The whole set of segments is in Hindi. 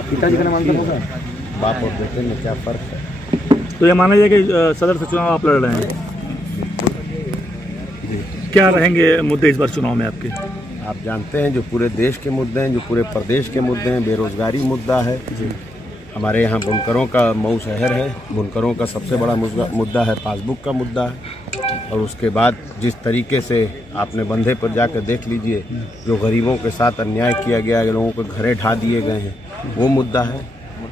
पिताजी का नामांकन होगा? बाप और बेटे में क्या फर्क है? तो ये माना जाए कि सदर से चुनाव आप लड़ रहे हैं, क्या रहेंगे मुद्दे इस बार चुनाव में आपके? आप जानते हैं जो पूरे देश के मुद्दे हैं, जो पूरे प्रदेश के मुद्दे हैं, बेरोजगारी मुद्दा है। हमारे यहाँ बुनकरों का मऊ शहर है, बुनकरों का सबसे बड़ा मुद्दा है, पासबुक का मुद्दा है। और उसके बाद जिस तरीके से आपने बंधे पर जाकर देख लीजिए, जो गरीबों के साथ अन्याय किया गया है, लोगों को घरे ढा दिए गए हैं, वो मुद्दा है।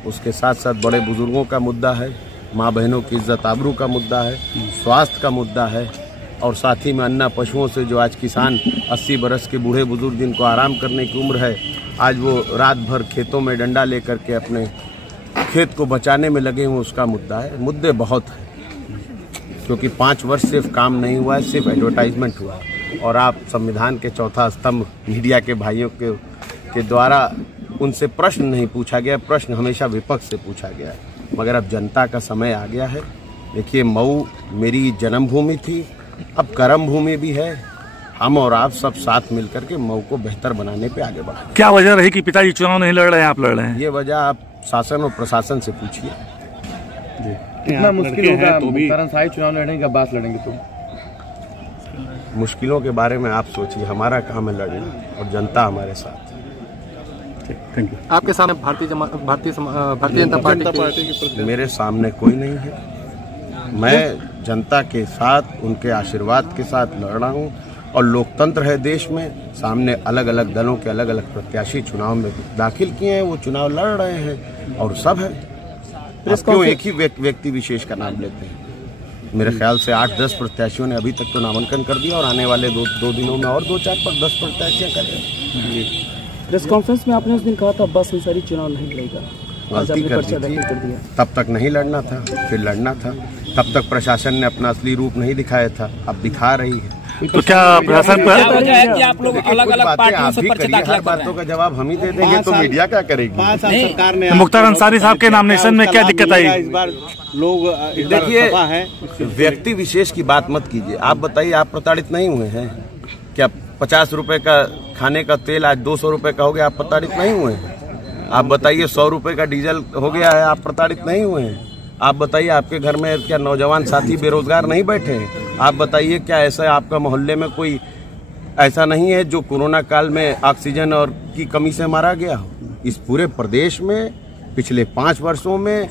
उसके साथ साथ बड़े बुजुर्गों का मुद्दा है, माँ बहनों की इज्जत आबरू का मुद्दा है, स्वास्थ्य का मुद्दा है, और साथ ही में अन्ना पशुओं से जो आज किसान 80 बरस के बूढ़े बुजुर्ग जिनको आराम करने की उम्र है, आज वो रात भर खेतों में डंडा लेकर के अपने खेत को बचाने में लगे हुए, उसका मुद्दा है। मुद्दे बहुत हैं, क्योंकि 5 वर्ष सिर्फ काम नहीं हुआ है, सिर्फ एडवर्टाइजमेंट हुआ। और आप संविधान के चौथा स्तंभ मीडिया के भाइयों के द्वारा उनसे प्रश्न नहीं पूछा गया, प्रश्न हमेशा विपक्ष से पूछा गया है। मगर अब जनता का समय आ गया है। देखिए, मऊ मेरी जन्मभूमि थी, अब कर्म भूमि भी है। हम और आप सब साथ मिलकर के मऊ को बेहतर बनाने पे आगे बढ़े। क्या वजह रही कि पिताजी चुनाव नहीं लड़ रहे हैं, आप लड़ रहे हैं? ये वजह आप शासन और प्रशासन से पूछिए। इतना मुश्किल होगा तो भी चुनाव लड़ेंगे, अब बात लड़ेंगे तो मुश्किलों के बारे में आप सोचिए, हमारा काम है लड़ना और जनता हमारे साथ। Thank you. आपके सामने भारतीय जनता पार्टी मेरे सामने कोई नहीं है। मैं जनता के साथ, उनके आशीर्वाद के साथ लड़ रहा हूँ। और लोकतंत्र है देश में, सामने अलग अलग दलों के अलग अलग प्रत्याशी चुनाव में दाखिल किए हैं, वो चुनाव लड़ रहे हैं और सब है। आप क्यों एक ही व्यक्ति विशेष का नाम लेते हैं? मेरे ख्याल से 8-10 प्रत्याशियों ने अभी तक तो नामांकन कर दिया, और आने वाले दो दिनों में और 2-4 पर 10 प्रत्याशियां करेंगे। प्रेस कॉन्फ्रेंस में आपने उस दिन कहा था अब्बास अंसारी चुनाव नहीं लड़ेगा, गलती कर दी थी। तब तक नहीं लड़ना था, फिर लड़ना था। तब तक प्रशासन ने अपना असली रूप नहीं दिखाया था, अब दिखा रही है। तो क्या प्रशासन पर कि आप लोग अलग-अलग पार्टियों से पर्चे दाखिल कर रहे हैं? बातों का जवाब हम ही दे देंगे तो मीडिया क्या करेगी? सरकार ने मुख्तार अंसारी साहब के नॉमिनेशन में क्या दिक्कत आई? इस बार लोग देखिए, व्यक्ति विशेष की बात मत कीजिए। आप बताइए, आप प्रताड़ित नहीं हुए हैं क्या? 50 रुपए का खाने का तेल आज 200 रुपए का हो गया, आप प्रताड़ित नहीं हुए हैं? आप बताइए, 100 रुपए का डीजल हो गया है, आप प्रताड़ित नहीं हुए हैं? आप बताइए, आपके घर में क्या नौजवान साथी बेरोजगार नहीं बैठे हैं? आप बताइए, क्या ऐसा आपका मोहल्ले में कोई ऐसा नहीं है जो कोरोना काल में ऑक्सीजन और की कमी से मारा गया हो? इस पूरे प्रदेश में पिछले 5 वर्षों में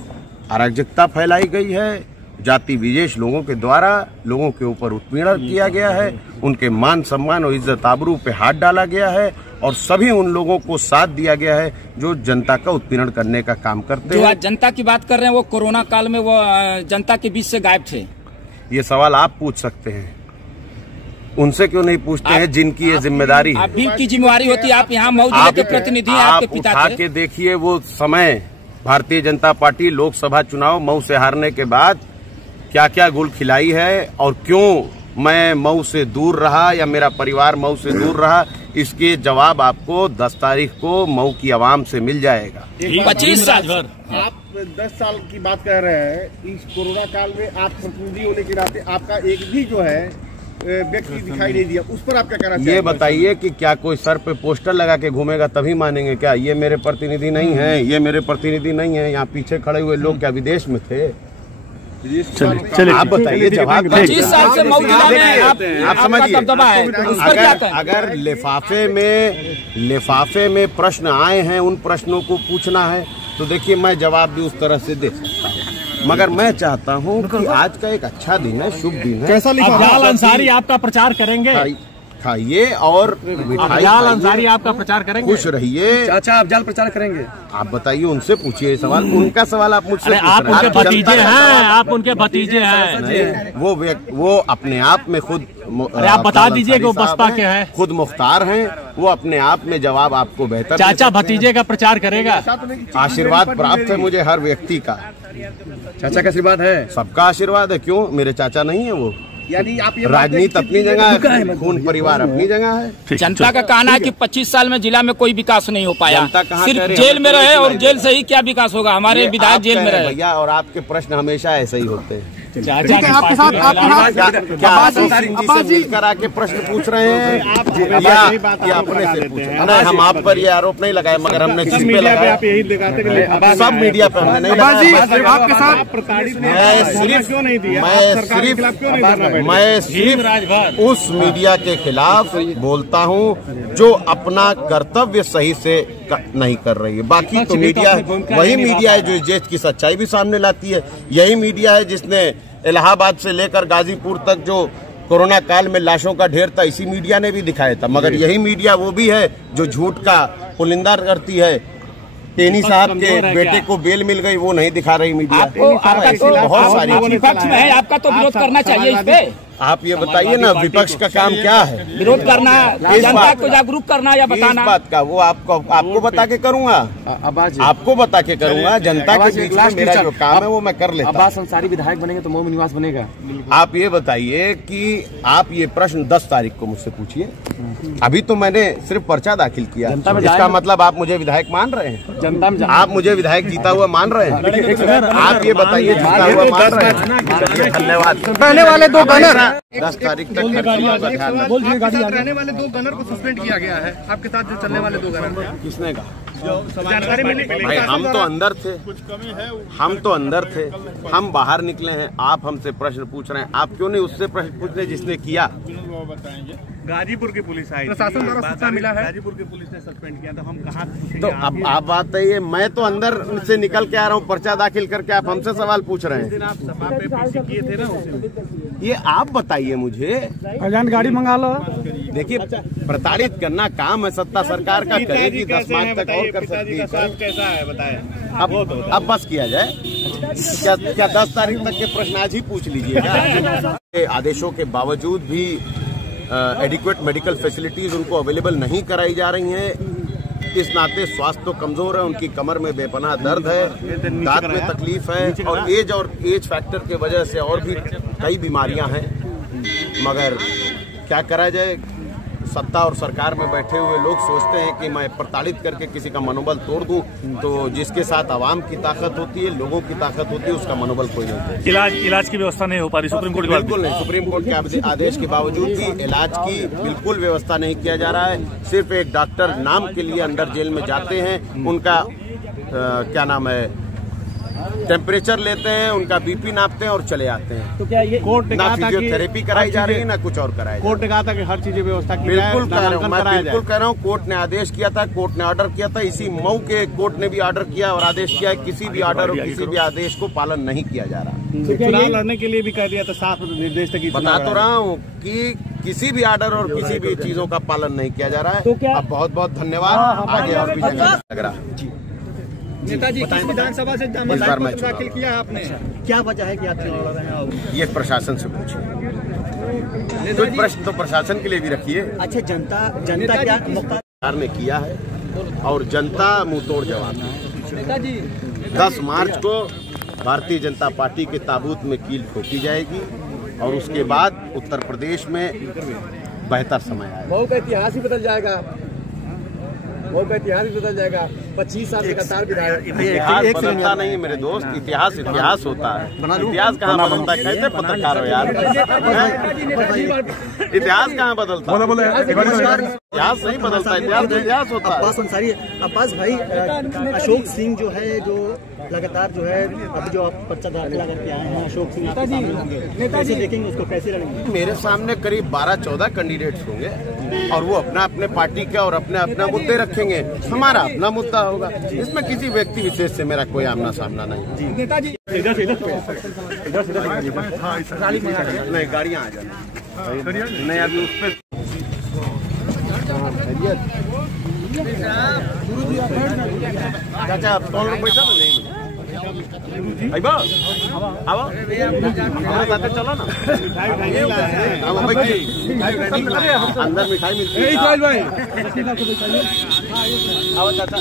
अराजकता फैलाई गई है। जाति विशेष लोगों के द्वारा लोगों के ऊपर उत्पीड़न किया गया है, उनके मान सम्मान और इज्जत आबरू पे हाथ डाला गया है, और सभी उन लोगों को साथ दिया गया है जो जनता का उत्पीड़न करने का काम करते हैं। जो आज जनता की बात कर रहे हैं, वो कोरोना काल में वो जनता के बीच से गायब थे। ये सवाल आप पूछ सकते हैं, उनसे क्यों नहीं पूछते हैं जिनकी ये जिम्मेदारी है? आप भी की जिम्मेवारी होती है, आप यहाँ मऊ जिले के प्रतिनिधि हैं, आपके पिता थे। उठा के देखिए वो समय, भारतीय जनता पार्टी लोकसभा चुनाव मऊ से हारने के बाद क्या क्या गुल खिलाई है, और क्यों मैं मऊ से दूर रहा या मेरा परिवार मऊ से दूर रहा, इसके जवाब आपको 10 तारीख को मऊ की आवाम से मिल जाएगा। 25 साल आप 10 साल की बात कर रहे हैं, इस कोरोना काल में आप प्रतिनिधि होने के नाते आपका एक भी जो है व्यक्ति दिखाई नहीं दिया, उस पर आप क्या कहना चाहेंगे? ये बताइए कि क्या कोई सर पे पोस्टर लगा के घूमेगा तभी मानेंगे क्या? ये मेरे प्रतिनिधि नहीं है, ये मेरे प्रतिनिधि नहीं है। यहाँ पीछे खड़े हुए लोग क्या विदेश में थे? चलिए आप बताइए, जवाब 25 साल से मऊ जिला में आप समझिए। दबदबा है, उस पर क्या कहें? अगर लिफाफे में प्रश्न आए हैं, उन प्रश्नों को पूछना है तो देखिए, मैं जवाब भी उस तरह से दे सकता हूँ। मगर मैं चाहता हूँ कि आज का एक अच्छा दिन है, शुभ दिन है। कैसा लिखा? अफजाल अंसारी आपका प्रचार करेंगे? खाइए और मिठाई अंसारी आपका प्रचार करेंगे? खुश रहिए। चाचा अफजाल प्रचार करेंगे? आप बताइए, उनसे पूछिए सवाल, उनका सवाल आप मुझसे आप उनके भतीजे हैं, आप उनके भतीजे हैं। वो अपने आप में खुद, अरे आप बता दीजिए कि वो बसपा के हैं, खुद मुख्तार हैं, वो अपने आप में जवाब आपको बेहतर। चाचा भतीजे का प्रचार करेगा? आशीर्वाद प्राप्त है मुझे हर व्यक्ति का। चाचा का आशीर्वाद है? सबका आशीर्वाद है। क्यों मेरे चाचा नहीं है वो? यानी आप राजनीति अपनी जगह है, खून परिवार अपनी जगह है। जनता का कहना है कि 25 साल में जिला में कोई विकास नहीं हो पाया, जनता कहाँ सिर्फ कह रही जेल में रहे, और जेल से ही क्या विकास होगा? हमारे विधायक जेल में रहे भैया, और आपके प्रश्न हमेशा ऐसे ही होते हैं। ठीक है, आपके साथ क्या आप जी मिलकर आके प्रश्न पूछ रहे हैं या अपने से पूछ रहे हैं? नहीं, हम आप पर ये आरोप नहीं लगाए, मगर हमने जिस पे लगाया आप यही दिखाते कि सब मीडिया पे हमने नहीं लगाया। आपके साथ मैं सिर्फ उस मीडिया के खिलाफ बोलता हूं जो अपना कर्तव्य सही से नहीं कर रही है। बाकी तो मीडिया वही मीडिया है जो देश की सच्चाई भी सामने लाती है। यही मीडिया है जिसने इलाहाबाद से लेकर गाजीपुर तक जो कोरोना काल में लाशों का ढेर था, इसी मीडिया ने भी दिखाया था। मगर यही मीडिया वो भी है जो झूठ का पुलिंदा करती है। टेनी साहब के बेटे को बेल मिल गई, वो नहीं दिखा रही मीडिया। बहुत सारी विपक्ष में है, आपका तो विरोध करना चाहिए इस पे। आप ये बताइए ना, विपक्ष का काम क्या है? विरोध करना, जनता को जागरूक करना या बताना। इस बात का वो आपको बता के करूंगा, आपको बता के करूंगा। जनता के बीच में मेरा जो काम है वो मैं कर लेता हूं। अब्बास अंसारी विधायक बनेंगे तो मऊ निवास बनेगा। आप ये बताइए कि आप ये प्रश्न 10 तारीख को मुझसे पूछिए। अभी तो मैंने सिर्फ पर्चा दाखिल किया, इसका मतलब आप मुझे विधायक मान रहे हैं? जनता में आप मुझे विधायक जीता हुआ मान रहे हैं? आप ये बताइए जीता हुआ मान रहे हैं? धन्यवाद। पहले वाले 2 गनर 10 तारीख तक रहने वाले 2 गनर को सस्पेंड किया गया है। आपके साथ जो चलने वाले 2 गनर, किसने कहा? जानकारी मिली भाई हम तो अंदर थे, हम तो अंदर थे, हम बाहर निकले हैं। आप हमसे प्रश्न पूछ रहे हैं, आप क्यों नहीं उससे प्रश्न पूछ रहे जिसने किया? गाजीपुर की पुलिस आई, प्रशासन द्वारा सूचना मिला है, गाजीपुर की पुलिस ने सस्पेंड किया। तो हम कहाँ? तो अब आप बात है, मैं तो अंदर से निकल के आ रहा हूँ पर्चा दाखिल करके, आप हमसे सवाल पूछ रहे हैं। आप सभा पे पीछे किए थे ना, ये आप बताइए मुझे। अजान गाड़ी मंगा लो। देखिए, प्रताड़ित करना काम है सत्ता सरकार का, करेगी 10 मार्च तक और कर सकती है। कैसा है बताएं? अब बस किया जाए। क्या 10 तारीख तक के प्रश्न आज ही पूछ लीजिए। आदेशों के बावजूद भी एडिक्वेट मेडिकल फैसिलिटीज उनको अवेलेबल नहीं कराई जा रही हैं। इस नाते स्वास्थ्य तो कमजोर है, उनकी कमर में बेपनाह दर्द है, दांत में तकलीफ है और एज फैक्टर के वजह से और भी कई बीमारियां हैं। मगर क्या करा जाए, सत्ता और सरकार में बैठे हुए लोग सोचते हैं कि मैं प्रताड़ित करके किसी का मनोबल तोड़ दूं। तो जिसके साथ आवाम की ताकत होती है, लोगों की ताकत होती है, उसका मनोबल कोई नहीं। इलाज की व्यवस्था नहीं हो पा रही सुप्रीम कोर्ट बिल्कुल नहीं। सुप्रीम कोर्ट के आदेश के बावजूद भी इलाज की बिल्कुल व्यवस्था नहीं किया जा रहा है। सिर्फ एक डॉक्टर नाम के लिए अंदर जेल में जाते हैं, उनका क्या नाम है, टेम्परेचर लेते हैं, उनका बीपी नापते हैं और चले आते हैं। तो क्या ये कोर्ट ने ना कहा था कि फिजियोथेरेपी कराई जा रही है ना कुछ और कराया। कोर्ट ने कहा था कि हर चीजें व्यवस्था की बिल्कुल कह रहा हूँ, मैं बिल्कुल कह रहा हूँ। कोर्ट ने आदेश किया था, कोर्ट ने ऑर्डर किया था, इसी मऊ के कोर्ट ने भी ऑर्डर किया और आदेश किया है किसी भी ऑर्डर और किसी भी आदेश को पालन नहीं किया जा रहा। चुनाव लड़ने के लिए भी कह दिया था, साफ निर्देश था कि बता तो रहा हूँ कि किसी भी ऑर्डर और किसी भी चीजों का पालन नहीं किया जा रहा है। तो क्या? अब बहुत बहुत धन्यवाद। आगे और भी जगह लग रहा है। नेताजी किस विधानसभा से दाखिल किया आपने? क्या वजह है कि आप चुनाव लड़ रहे हैं? ये प्रशासन से पूछिए, कुछ प्रश्न तो प्रशासन के लिए भी रखिए। अच्छा, जनता क्या सरकार ने किया है और जनता मुंहतोड़ जवाब देगी। 10 मार्च को भारतीय जनता पार्टी के ताबूत में कील ठोकी जाएगी और उसके बाद उत्तर प्रदेश में बेहतर समय आएगा। मऊ का इतिहास ही बदल जाएगा। मऊ का इतिहास ही बदल जाएगा। 25 साल लगातार विधायक। इतिहास बदलता नहीं मेरे दोस्त, इतिहास होता है। इतिहास कहाँ बदलता है? कैसे पत्रकार हो यार? इतिहास कहाँ बदलता है? इतिहास नहीं बदलता, इतिहास होता है। अब्बास अंसारी, अब्बास भाई, अशोक सिंह जो है, जो लगातार जो है अभी जो आप पर्चा दाखिल करके आए हैं, अशोक सिंह आपके सामने होंगे, कैसे देखेंगे उसको, कैसे लड़ेंगे? मेरे सामने करीब 12-14 कैंडिडेट्स होंगे और वो अपना अपने पार्टी का और अपने अपना मुद्दे रखेंगे। हमारा अपना मुद्दा होगा, इसमें किसी व्यक्ति विशेष से मेरा कोई आमना सामना नहीं। नेताजी नहीं, गाड़ियाँ आ जाए नहीं अभी उस पर चाचा टोल पैसा तो नहीं मिला। चलो ना, अंदर मिठाई मिलती है। चाचा